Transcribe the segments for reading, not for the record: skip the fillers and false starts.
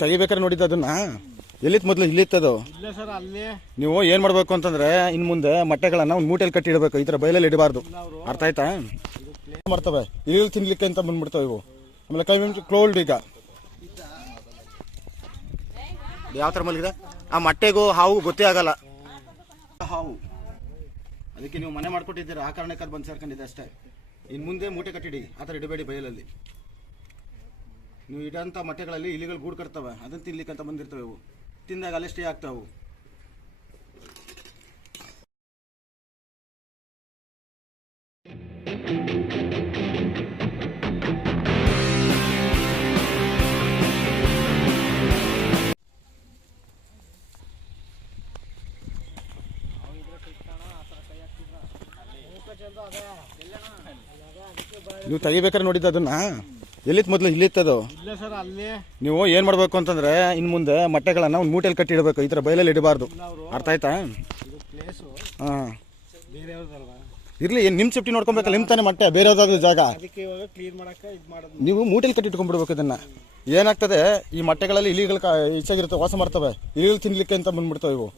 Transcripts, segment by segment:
ತೆಗಿಬೇಕಾದ್ರೆ ನೋಡಿದ್ದು ಅದನ್ನ ಎಲ್ಲಿತ್ತು ಮೊದಲು ಇಲ್ಲಿತ್ತದು ಇಲ್ಲ ಸರ್ ಅಲ್ಲಿ ನೀವು ಏನು ಮಾಡಬೇಕು ಅಂತಂದ್ರೆ ಇನ್ನು ಮುಂದೆ ಮೊಟ್ಟೆಗಳನ್ನು ಒಂದು ಮೂಟೆಯಲ್ಲಿ ಕಟ್ಟಿ ಇಡಬೇಕು. ಈ ಥರ ಬಯಲಲ್ಲಿ ಇಡಬಾರ್ದು. ಅರ್ಥ ಆಯ್ತಾ? ಮಾಡ್ತವೆ ಇಳಿಲು ತಿನ್ಲಿಕ್ಕೆ ಅಂತ ಬಂದ್ಬಿಡ್ತಾವೆ ಇವು. ಆಮೇಲೆ ಕೈ ಕ್ಲೋಲ್ಡ್ ಈಗ ಯಾವ ಥರ ಮಲಗಿದೆ ಆ ಮೊಟ್ಟೆಗೂ ಹಾವು ಗೊತ್ತೇ ಆಗಲ್ಲ. ಹಾವು ಅದಕ್ಕೆ ನೀವು ಮನೆ ಮಾಡ್ಕೊಟ್ಟಿದ್ದೀರಾ, ಆ ಕಾರಣಕ್ಕೆ ಅದು ಬಂದು ಸೇರ್ಕೊಂಡಿದೆ ಅಷ್ಟೇ. ಇನ್ನು ಮುಂದೆ ಮೂಟೆ ಕಟ್ಟಿಡಿ, ಆ ಥರ ಇಡಬೇಡಿ ಬಯಲಲ್ಲಿ. ನೀವು ಇಡೋಂಥ ಮೊಟ್ಟೆಗಳಲ್ಲಿ ಇಲಿಗಳು ಗೂಡು ಕಟ್ತವೆ, ಅದನ್ನು ತಿನ್ಲಿಕ್ಕೆ ಅಂತ ಬಂದಿರ್ತವೆ. ಇವು ತಿಂದಾಗ ಅಲ್ಲೇ ಸ್ಟೇ ಆಗ್ತಾವು. ನೀವು ತೆಗಿಬೇಕಾದ್ರೆ ನೋಡಿದ್ದು ಅದನ್ನ ಎಲ್ಲಿತ್ತು ಮೊದಲು ಇಲ್ಲಿತ್ತದು ಇಲ್ಲ ಸರ್ ಅಲ್ಲಿ ನೀವು ಏನು ಮಾಡಬೇಕು ಅಂತಂದ್ರೆ ಇನ್ನು ಮುಂದೆ ಮೊಟ್ಟೆಗಳನ್ನು ಒಂದು ಮೂಟೆಯಲ್ಲಿ ಕಟ್ಟಿ ಇಡಬೇಕು. ಈ ಥರ ಬಯಲಲ್ಲಿ ಇಡಬಾರ್ದು. ಅರ್ಥ ಆಯ್ತಾ? ಹಾಂ ಇರಲಿ, ಏನು ನಿಮ್ಮ ಸೇಫ್ಟಿ ನೋಡ್ಕೊಬೇಕಲ್ಲ. ನಿಮ್ಮ ತಾನೇ ಮೊಟ್ಟೆ, ಬೇರೆ ಯಾವುದಾದ್ರು ಜಾಗ. ನೀವು ಮೂಟೆಯಲ್ಲಿ ಕಟ್ಟಿ ಇಟ್ಕೊಂಡ್ಬಿಡ್ಬೇಕು. ಇದನ್ನು ಏನಾಗ್ತದೆ, ಈ ಮೊಟ್ಟೆಗಳಲ್ಲಿ ಇಲಿಗಳು ಹೆಚ್ಚಾಗಿರ್ತವೆ, ವಾಸ ಮಾಡ್ತವೆ. ಇಲಿಗಳು ತಿನ್ಲಿಕ್ಕೆ ಅಂತ ಬಂದ್ಬಿಡ್ತಾವೆ ಇವು.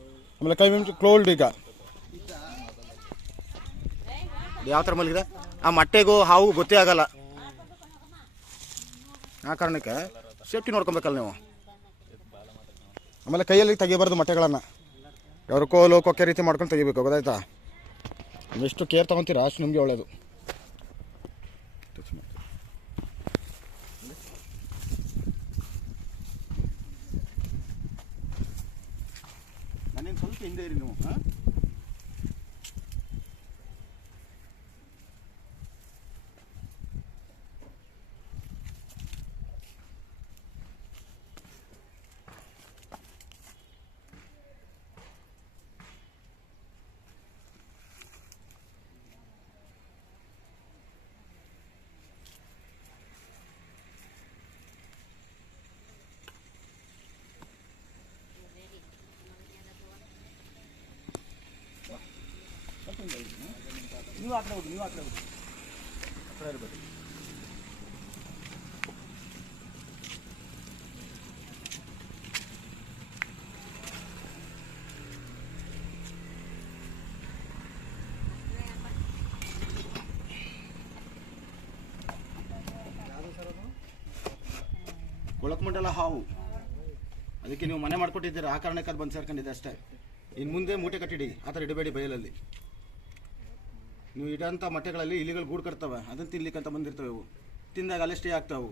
ಆಮೇಲೆ ಕೈ ಕ್ಲೋಲ್ಡ್ ಈಗ ಯಾವ ಥರ ಮಲಗಿದೆ ಆ ಮೊಟ್ಟೆಗೂ ಹಾವು ಗೊತ್ತೇ ಆಗಲ್ಲ. ಆ ಕಾರಣಕ್ಕೆ ಸೇಫ್ಟಿ ನೋಡ್ಕೊಬೇಕಲ್ಲ ನೀವು. ಆಮೇಲೆ ಕೈಯಲ್ಲಿ ತೆಗಿಬಾರ್ದು ಮೊಟ್ಟೆಗಳನ್ನು. ಯಾರು ಕೋಲು ಕೊಕ್ಕೆ ರೀತಿ ಮಾಡ್ಕೊಂಡು ತೆಗಿಬೇಕು. ಗೊತ್ತಾಯ್ತಾ? ಎಷ್ಟು ಕೇರ್ ತೊಗೊತೀರಾ ಅಷ್ಟು ನಿಮಗೆ ಒಳ್ಳೆಯದು. ನಾನೇನು ಸ್ವಲ್ಪ ಹಿಂದೆ ಇರಿ ನೀವು. ಹಾಂ ನೀವು ಆ ಕಡೆ ಹೋಗಿ, ನೀವು ಆ ಕಡೆ ಹೋಗಿ, ಆ ಕಡೆ ಇರಬೇಕು. ಕೊಳಕಮಂಡಲ ಹಾವು ಅದಕ್ಕೆ ನೀವು ಮನೆ ಮಾಡ್ಕೊಟ್ಟಿದ್ದೀರಾ, ಆ ಕಾರಣಕ್ಕೆ ಅದು ಬಂದು ಸೇರ್ಕೊಂಡಿದೆ ಅಷ್ಟೇ. ಇನ್ನು ಮುಂದೆ ಮೂಟೆ ಕಟ್ಟಿಡಿ, ಆ ಥರ ಇಡಬೇಡಿ ಬಯಲಲ್ಲಿ. ನೀವು ಇಡೋಂಥ ಮೊಟ್ಟೆಗಳಲ್ಲಿ ಇಲಿಗಳು ಗೂಡು ಕಟ್ತವೆ, ಅದನ್ನು ತಿನ್ಲಿಕ್ಕೆ ಅಂತ ಬಂದಿರ್ತವೆ. ಇವು ತಿಂದಾಗ ಅಲ್ಲೇ ಸ್ಟೇ ಆಗ್ತಾವು.